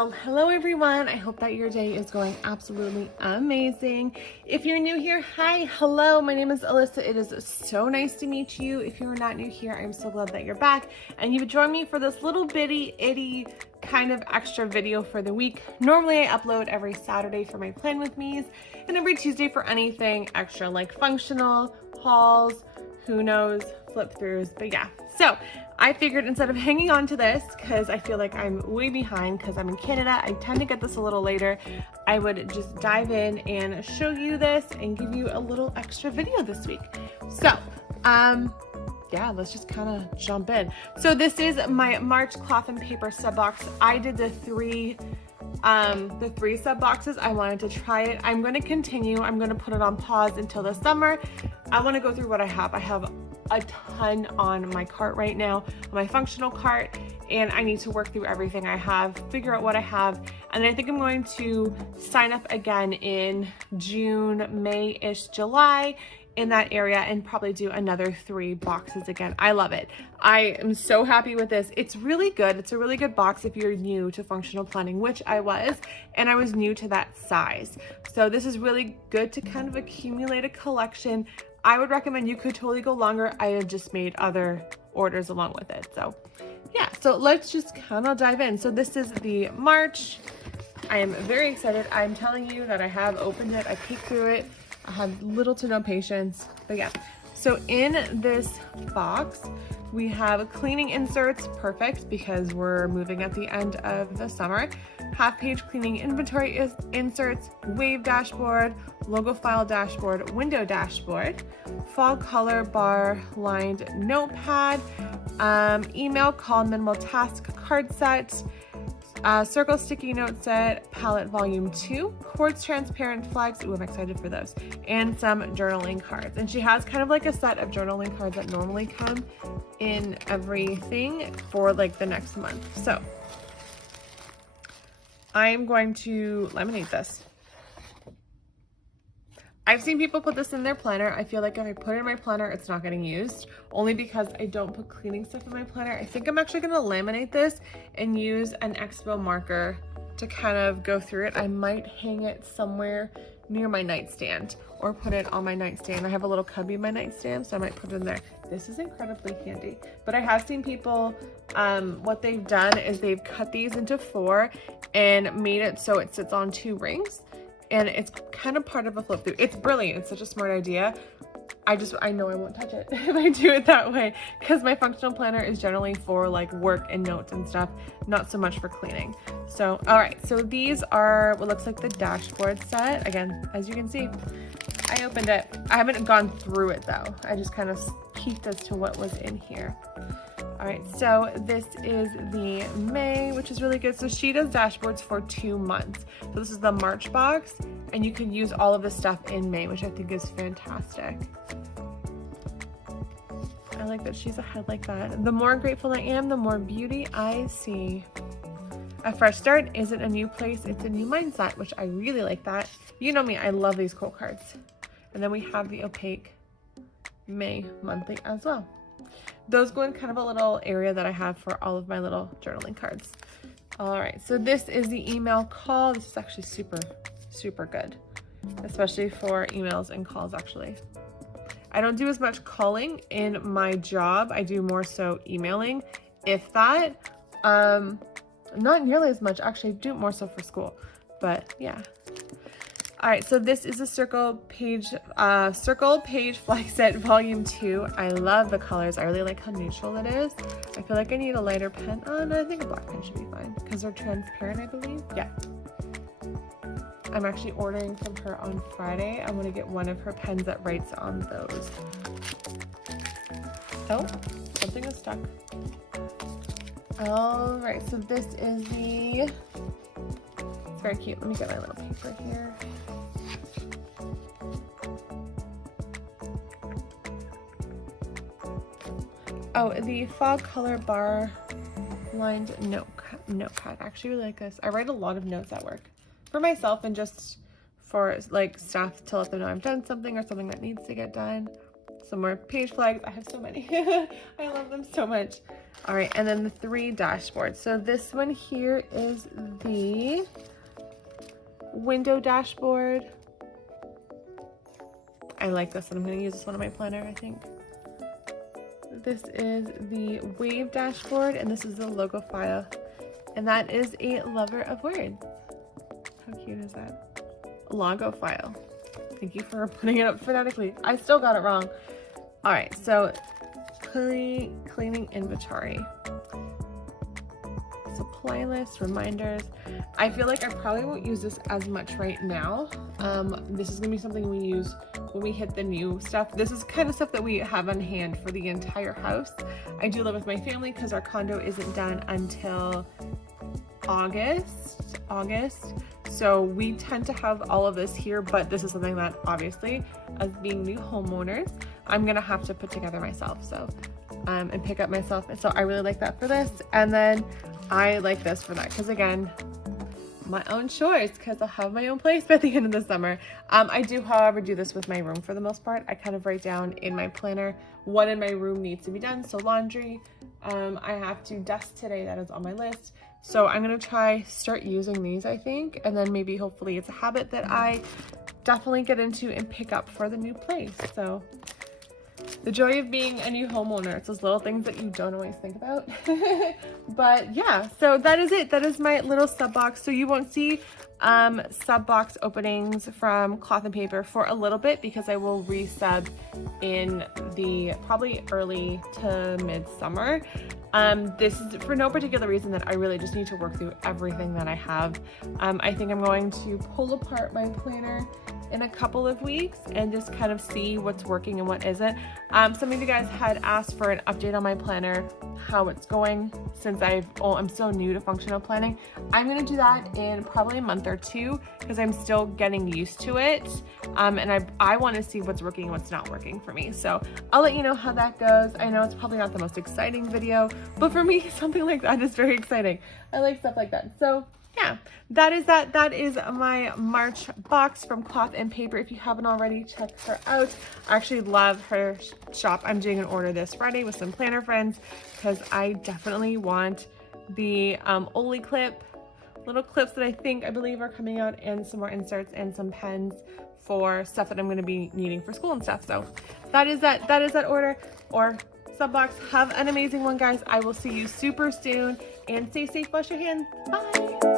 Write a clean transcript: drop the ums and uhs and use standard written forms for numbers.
Well, hello everyone. I hope that your day is going absolutely amazing. If you're new here, hi, hello. My name is Alyssa. It is so nice to meet you. If you're not new here, I'm so glad that you're back and you've joined me for this little bitty itty kind of extra video for the week. Normally I upload every Saturday for my plan with me's and every Tuesday for anything extra like functional, hauls, who knows, flip throughs, but yeah. So I figured instead of hanging on to this, because I feel like I'm way behind because I'm in Canada, I tend to get this a little later, I would just dive in and show you this and give you a little extra video this week. So, yeah, let's just kind of jump in. So this is my March cloth and paper sub box. I did the three sub boxes. I wanted to try it. I'm going to continue. I'm going to put it on pause until the summer. I want to go through what I have. I have a ton on my cart right now, my functional cart, and I need to work through everything I have, figure out what I have, and I think I'm going to sign up again in June, May-ish, July, in that area, and probably do another 3 boxes again. I love it. I am so happy with this. It's really good. It's a really good box if you're new to functional planning, which I was, and I was new to that size. So this is really good to kind of accumulate a collection. I would recommend you could totally go longer. I have just made other orders along with it. So yeah, so let's just kind of dive in. So this is the March. I am very excited. I'm telling you that I have opened it. I peeked through it. I have little to no patience, but yeah. So in this box, we have cleaning inserts, perfect because we're moving at the end of the summer. Half-page cleaning inventory inserts, wave dashboard, logo file dashboard, window dashboard, fall color bar lined notepad, email call minimal task card set, circle sticky note set, palette volume 2, quartz transparent flags, ooh, I'm excited for those, and some journaling cards. And she has kind of like a set of journaling cards that normally come in everything for like the next month. So I'm going to laminate this. I've seen people put this in their planner. I feel like if I put it in my planner, it's not getting used, only because I don't put cleaning stuff in my planner. I think I'm actually gonna laminate this and use an Expo marker to kind of go through it. I might hang it somewhere near my nightstand or put it on my nightstand. I have a little cubby in my nightstand, so I might put it in there. This is incredibly handy. But I have seen people, what they've done is they've cut these into 4 and made it so it sits on 2 rings. And it's kind of part of a flip through. It's brilliant. It's such a smart idea. I know I won't touch it if I do it that way, because my functional planner is generally for like work and notes and stuff, not so much for cleaning. So, all right, so these are what looks like the dashboard set. Again, as you can see, I opened it. I haven't gone through it though. I just kind of peeked as to what was in here. All right, so this is the May, which is really good. So she does dashboards for 2 months. So this is the March box, and you can use all of this stuff in May, which I think is fantastic. I like that she's ahead like that. The more grateful I am, the more beauty I see. A fresh start isn't a new place, it's a new mindset, which I really like that. You know me, I love these quote cards. And then we have the opaque May monthly as well. Those go in kind of a little area that I have for all of my little journaling cards. All right, so this is the email call. This is actually super, super good, especially for emails and calls actually. I don't do as much calling in my job. I do more so emailing, if that. Not nearly as much, actually. I do it more so for school, but yeah. All right, so this is a circle page flag set volume 2. I love the colors. I really like how neutral it is. I feel like I need a lighter pen. Oh no, I think a black pen should be fine because they're transparent, I believe. Yeah. I'm actually ordering from her on Friday. I want to get one of her pens that writes on those. Oh, something is stuck. All right, so this is the, it's very cute. Let me get my little paper here. Oh, the fall color bar lined notepad. I actually really like this. I write a lot of notes at work for myself and just for like staff to let them know I've done something or something that needs to get done. Some more page flags. I have so many. I love them so much. All right, and then the 3 dashboards. So this one here is the window dashboard. I like this one. I'm going to use this one on my planner, I think. This is the wave dashboard, and this is the logo file. And that is a lover of words. How cute is that? Logo file. Thank you for putting it up phonetically. I still got it wrong. All right, so cleaning inventory. Supply list, reminders. I feel like I probably won't use this as much right now. This is gonna be something we use when we hit the new stuff. This is kind of stuff that we have on hand for the entire house. I do live with my family because our condo isn't done until August. So we tend to have all of this here, but this is something that obviously, as being new homeowners, I'm gonna have to put together myself. So, and pick up myself. So I really like that for this. And then I like this for that, because again, my own choice, because I'll have my own place by the end of the summer. I do, however, do this with my room for the most part. I kind of write down in my planner what in my room needs to be done. So laundry, I have to dust today. That is on my list. So I'm going to start using these, I think. And then maybe hopefully it's a habit that I definitely get into and pick up for the new place. So the joy of being a new homeowner. It's those little things that you don't always think about. But yeah, so that is it. That is my little sub box. So you won't see sub box openings from Cloth and Paper for a little bit, because I will resub in the probably early to mid-summer. This is for no particular reason, that I really just need to work through everything that I have. I think I'm going to pull apart my planner in a couple of weeks and just kind of see what's working and what isn't. Some of you guys had asked for an update on my planner, how it's going, since I'm so new to functional planning. I'm gonna do that in probably a month or two, because I'm still getting used to it. And I wanna see what's working and what's not working for me. So I'll let you know how that goes. I know it's probably not the most exciting video, but for me, something like that is very exciting. I like stuff like that. So yeah, that is my March box from Cloth and Paper. If you haven't already, check her out. I actually love her shop. I'm doing an order this Friday with some planner friends, because I definitely want the Oli clip, little clips that I believe are coming out, and some more inserts and some pens for stuff that I'm going to be needing for school and stuff. So that is that order or sub box. Have an amazing one, guys. I will see you super soon, and stay safe, wash your hands. Bye.